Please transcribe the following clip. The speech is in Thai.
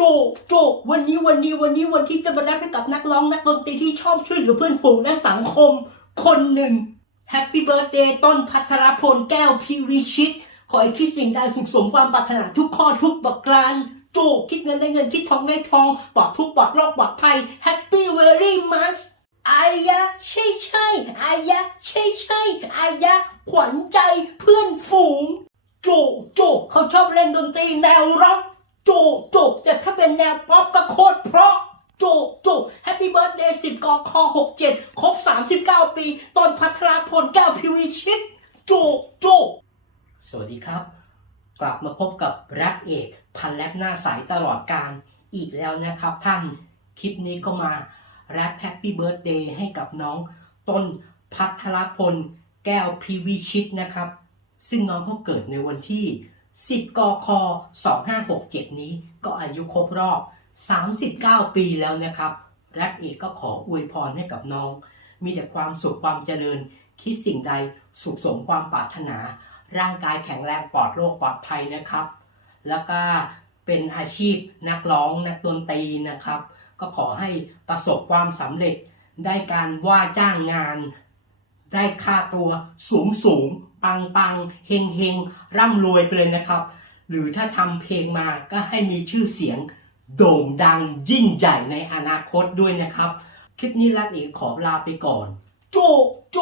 โจโจวันนี้วันนี้วันนี้วันที่จะมาแรปให้กับนักร้องนักดนตรีที่ชอบช่วยเหลือเพื่อนฝูงและสังคม คนหนึ่งแฮปปี้เบิร์ดเดย์ต้นพัทรพลแก้วพีวิชิต ขอให้คิดสิ่งใดสุขสมความปรารถนาทุกข้อทุกประการโจคิดเงินได้เงินคิดทองได้ทองปลอดทุกปลอดโรคปลอดภัยแฮปปี้เวอรี่มัสอายะใช่ใช่อายะใช่ใช่อายะขวัญใจเพื่อนฝูง โจโจเขาชอบเล่นดนตรีแนวร็อก จโจแต่ถ้าเป็นแนวป๊อปก็โคตรเพราะโจโจแฮปปี้เบิร์ดเดย์สิบกอคอหกเจ็ดครบสามสิบเก้าปีตอนพัทราพลแก้วพิวิชิตโจโจสวัสดีครับ กลับมาพบกับแรปเอก พันแรปหน้าใสตลอดการอีกแล้วนะครับท่านคลิปนี้ก็มาแรปแฮปปี้เบิร์ดเดย์ให้กับน้องต้นพัทรพล แก้วพิวิชิตนะครับ ซึ่งน้องเขาเกิดในวันที่ 10 กค 2567 นี้ก็อายุครบรอบ 39 ปีแล้วนะครับ แรปเอกก็ขออวยพรให้กับน้อง มีแต่ความสุขความเจริญ คิดสิ่งใดสุขสมความปรารถนา ร่างกายแข็งแรงปลอดโรคปลอดภัยนะครับ แล้วก็เป็นอาชีพนักร้องนักดนตรีนะครับ ก็ขอให้ประสบความสำเร็จได้การว่าจ้างงาน ได้ค่าตัวสูงสูงปังปังเฮงเฮงร่ำรวยไปเลยนะครับ หรือถ้าทำเพลงมาก็ให้มีชื่อเสียงโด่งดังยิ่งใหญ่ในอนาคตด้วยนะครับ คลิปนี้รักเอกขอลาไปก่อน โจโจ